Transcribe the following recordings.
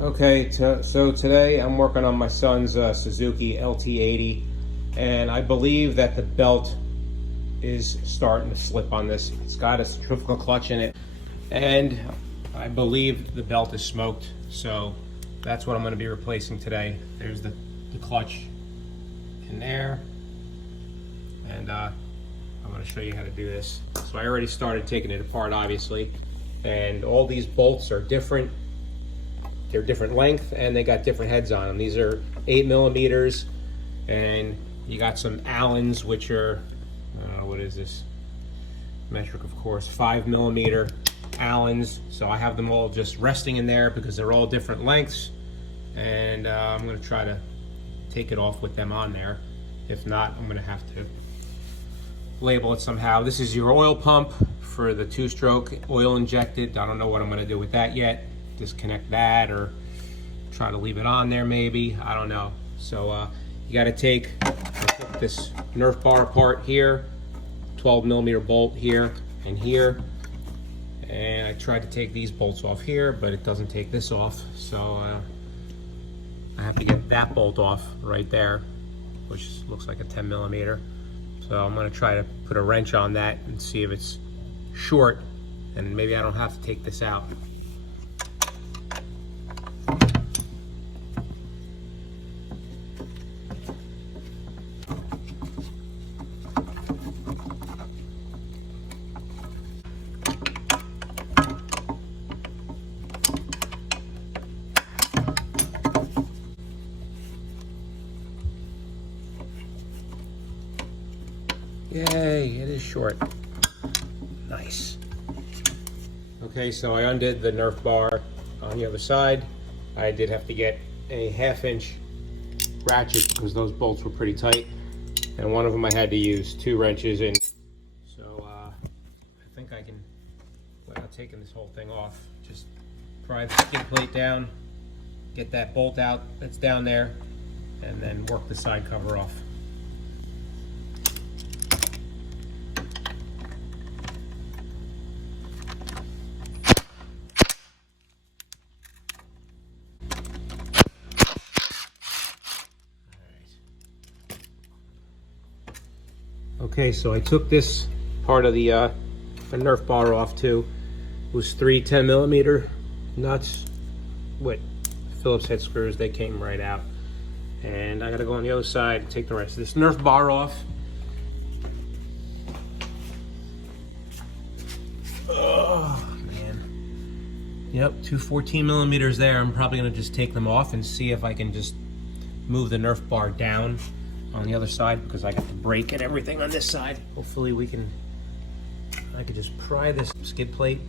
Okay, so today I'm working on my son's Suzuki Lt80, and I believe that the belt is starting to slip on this. It's got a centrifugal clutch in it, and I believe the belt is smoked, so that's what I'm going to be replacing today. There's the clutch in there, and I'm going to show you how to do this. So I already started taking it apart, obviously, and all these bolts are different. They're different length and they got different heads on them. These are 8mm, and you got some Allens, which are, what is this? Metric, of course, 5mm Allens. So I have them all just resting in there because they're all different lengths, and I'm going to try to take it off with them on there. If not, I'm going to have to label it somehow. This is your oil pump for the 2-stroke oil injected. I don't know what I'm going to do with that yet. Disconnect that or try to leave it on there maybe. I don't know. So you got to take this Nerf bar apart here, 12mm bolt here and here, and I tried to take these bolts off here, but it doesn't take this off. So I have to get that bolt off right there, which looks like a 10mm. So I'm going to try to put a wrench on that and see if it's short, and maybe I don't have to take this out. Yay, it is short. Nice. Okay, so I undid the Nerf bar on the other side. I did have to get a 1/2-inch ratchet because those bolts were pretty tight, and one of them I had to use 2 wrenches in. So I think I can, without taking this whole thing off, just pry the skid plate down, get that bolt out that's down there, and then work the side cover off. Okay, so I took this part of the Nerf bar off too. It was 3 10mm nuts with Phillips head screws. They came right out. And I gotta go on the other side and take the rest of this Nerf bar off. Oh man. Yep, 2 14mm there. I'm probably gonna just take them off and see if I can just move the Nerf bar down on the other side, because I got the brake and everything on this side. Hopefully I could just pry this skid plate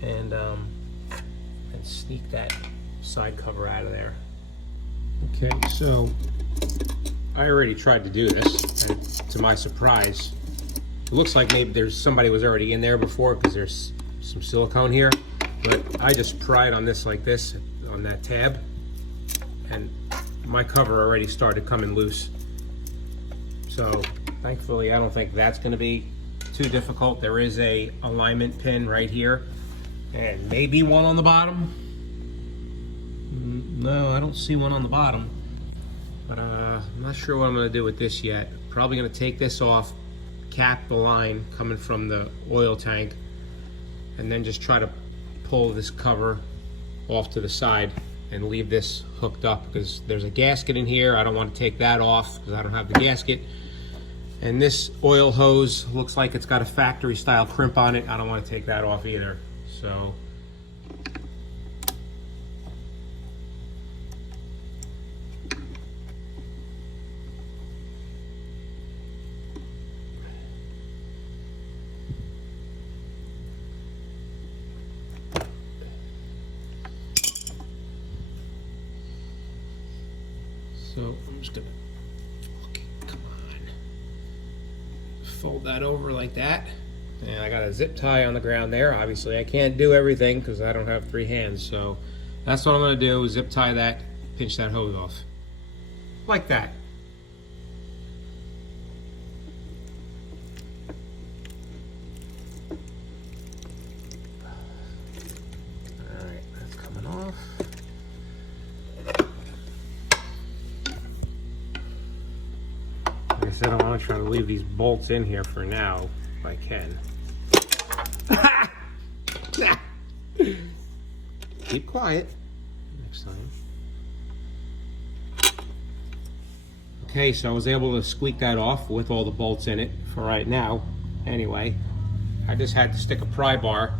and sneak that side cover out of there. Okay, so I already tried to do this, and to my surprise, it looks like maybe there's somebody was already in there before because there's some silicone here, but I just pried on this like this, on that tab, and my cover already started coming loose. So thankfully I don't think that's going to be too difficult. There is a alignment pin right here and maybe one on the bottom. No, I don't see one on the bottom, but I'm not sure what I'm going to do with this yet. Probably going to take this off, cap the line coming from the oil tank, and then just try to pull this cover off to the side and leave this hooked up, because there's a gasket in here. I don't want to take that off because I don't have the gasket. And this oil hose looks like it's got a factory style crimp on it. I don't want to take that off either. So I'm just gonna, okay, come on, fold that over like that, and I got a zip tie on the ground there. Obviously I can't do everything because I don't have 3 hands, so that's what I'm gonna do, zip tie that, pinch that hose off like that. All right, that's coming off. said, I want to try to leave these bolts in here for now, if I can. Keep quiet next time. Okay, so I was able to squeak that off with all the bolts in it for right now. Anyway, I just had to stick a pry bar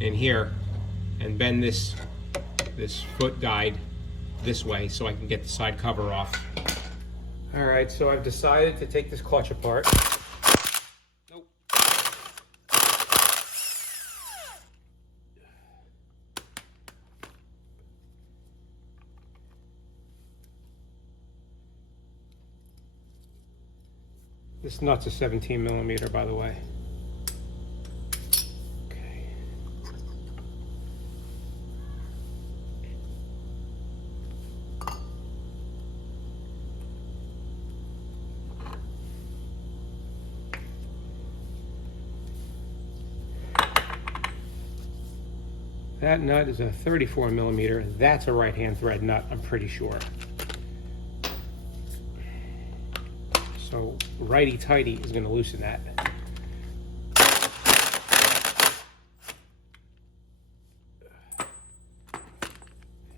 in here and bend this foot guide this way so I can get the side cover off. All right, so I've decided to take this clutch apart. Nope. This nut's a 17 millimeter, by the way. Okay. That nut is a 34 millimeter. That's a right-hand thread nut, I'm pretty sure. So righty-tighty is going to loosen that.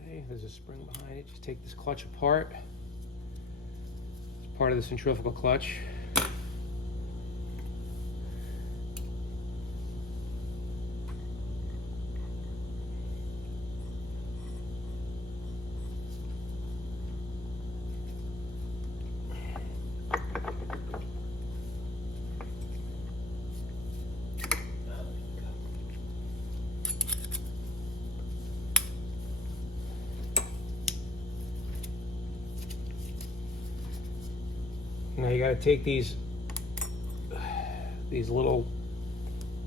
Okay, there's a spring behind it. Just take this clutch apart. It's part of the centrifugal clutch. Now you got to take these little,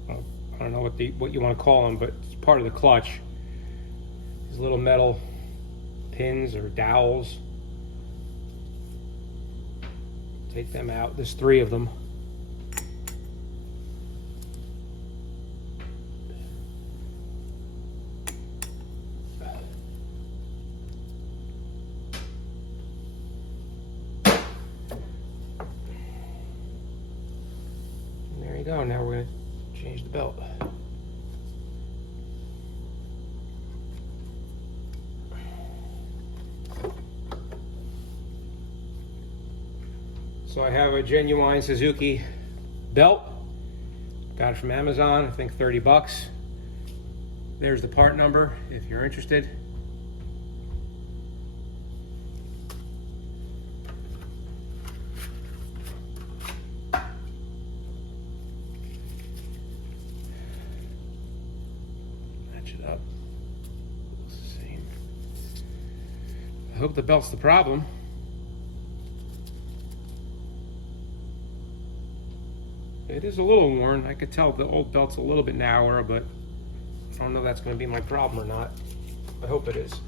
I don't know what you want to call them, but it's part of the clutch. These little metal pins or dowels. Take them out. There's 3 of them. Go. Now we're going to change the belt. So I have a genuine Suzuki belt. Got it from Amazon, I think 30 bucks. There's the part number if you're interested. Up. Looks the same. I hope the belt's the problem. It is a little worn. I could tell the old belt's a little bit narrower, but I don't know if that's going to be my problem or not. I hope it is.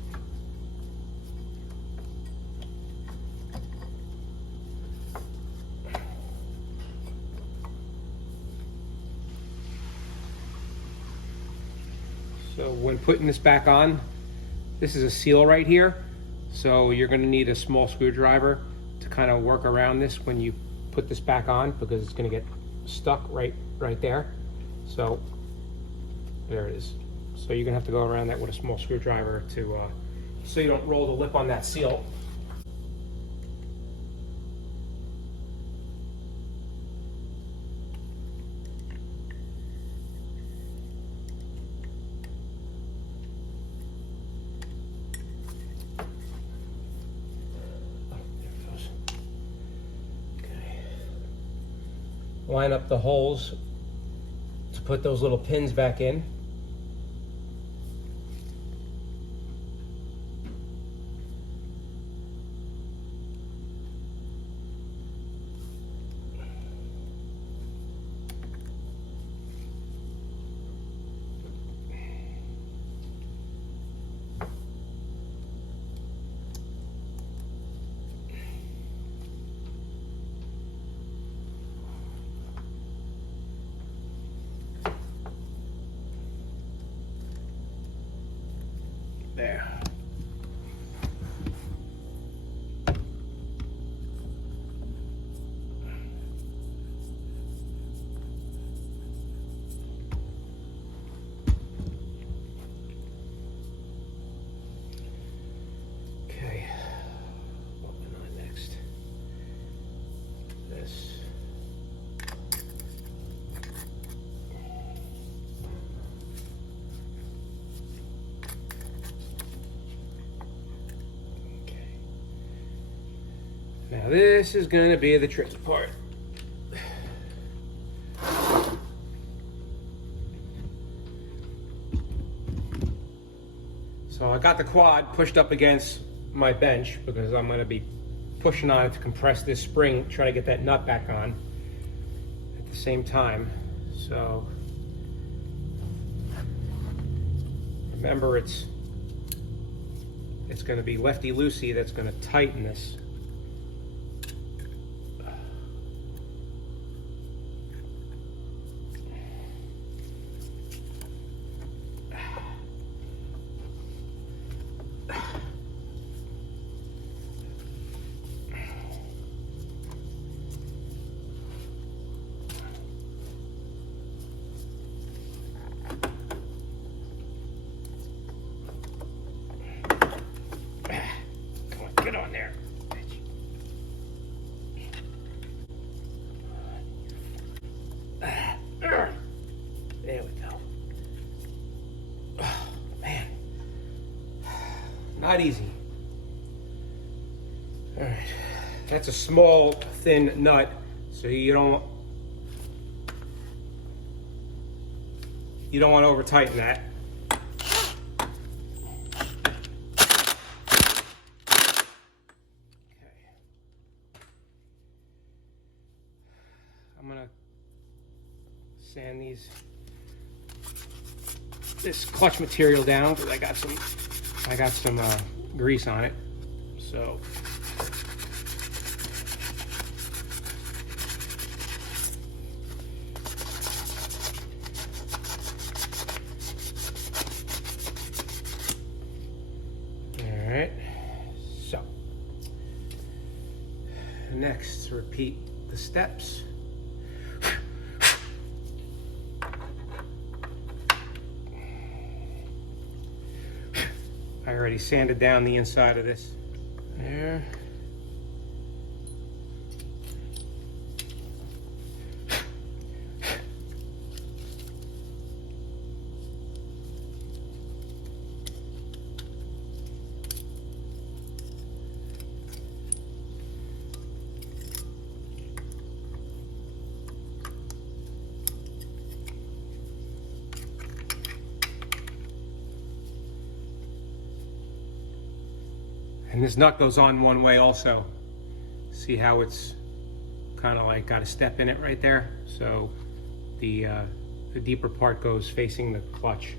So when putting this back on, this is a seal right here. So you're going to need a small screwdriver to kind of work around this when you put this back on, because it's going to get stuck right there. So there it is. So you're going to have to go around that with a small screwdriver to so you don't roll the lip on that seal. Line up the holes to put those little pins back in. There. Okay, what went on next? This. Okay. Now this is going to be the tricky part. So I got the quad pushed up against my bench because I'm going to be pushing on it to compress this spring, try to get that nut back on at the same time. So remember, it's going to be lefty-loosey that's going to tighten this. Get on there. There we go. Oh, man. Not easy. All right. That's a small, thin nut, so you don't want to over tighten that. I'm gonna sand this clutch material down because I got some grease on it. So all right. So next, repeat the steps. I already sanded down the inside of this. There. And this nut goes on one way also. See how it's kind of like got a step in it right there? So the deeper part goes facing the clutch.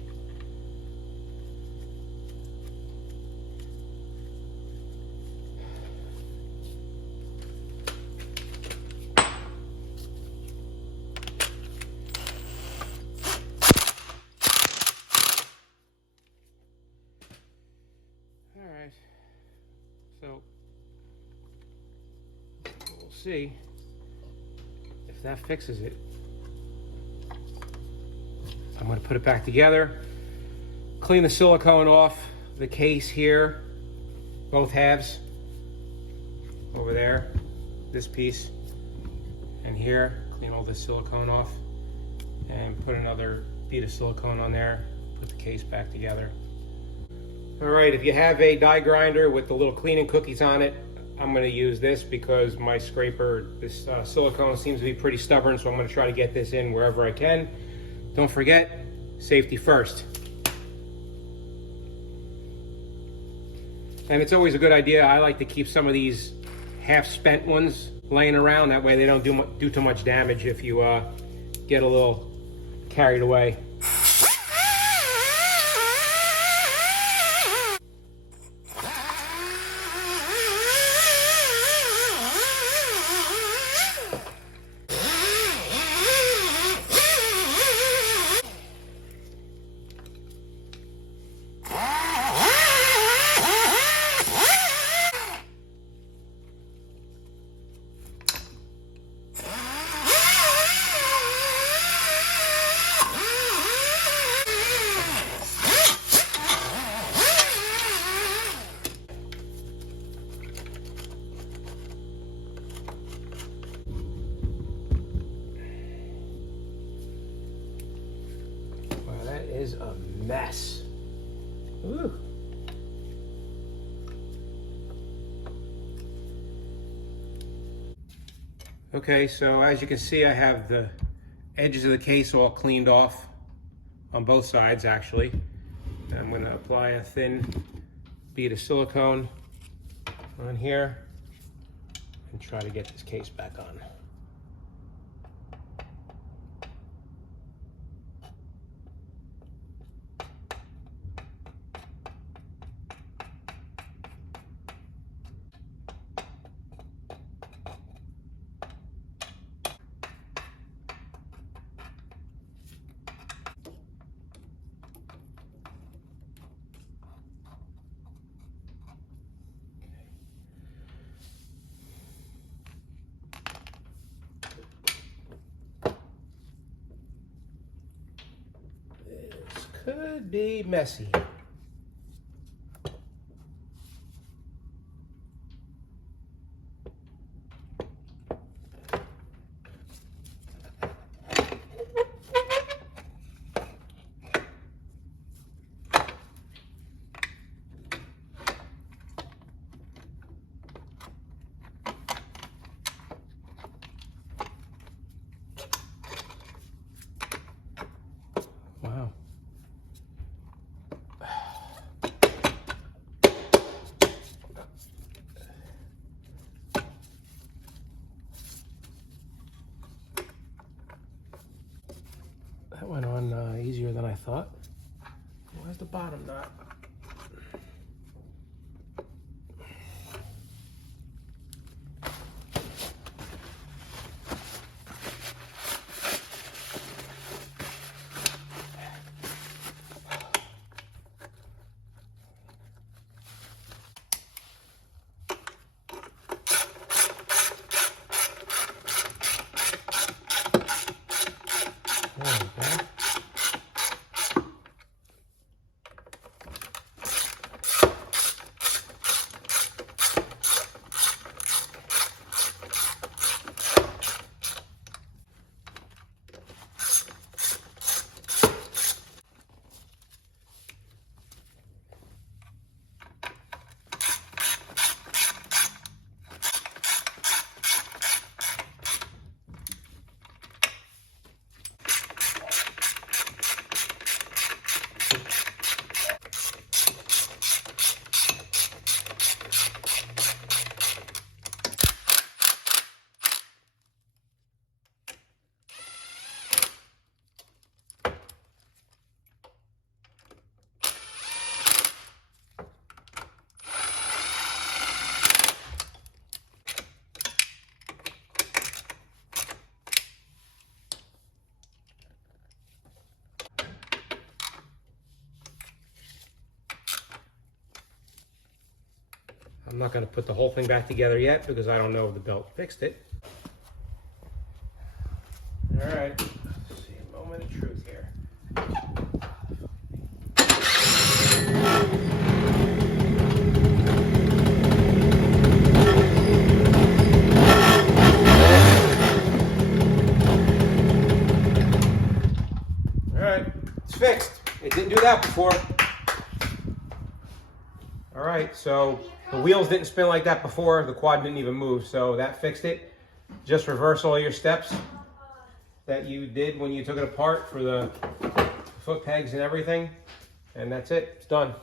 All right. So we'll see if that fixes it. I'm going to put it back together, clean the silicone off the case here, both halves over there, this piece, and here, clean all this silicone off, and put another bead of silicone on there, put the case back together. All right, if you have a die grinder with the little cleaning cookies on it, I'm going to use this because my scraper, this silicone seems to be pretty stubborn, so I'm going to try to get this in wherever I can. Don't forget, safety first. And it's always a good idea. I like to keep some of these half-spent ones laying around. That way they don't do too much damage if you get a little carried away. mess. Ooh. Okay, so as you can see, I have the edges of the case all cleaned off on both sides, actually. I'm going to apply a thin bead of silicone on here and try to get this case back on. Could be messy. Wow. That went on easier than I thought. Where's the bottom knot? I'm not going to put the whole thing back together yet because I don't know if the belt fixed it. All right, let's see, a moment of truth here. All right, it's fixed. It didn't do that before. All right, so the wheels didn't spin like that before. The quad didn't even move, so that fixed it. Just reverse all your steps that you did when you took it apart for the foot pegs and everything. And that's it, it's done.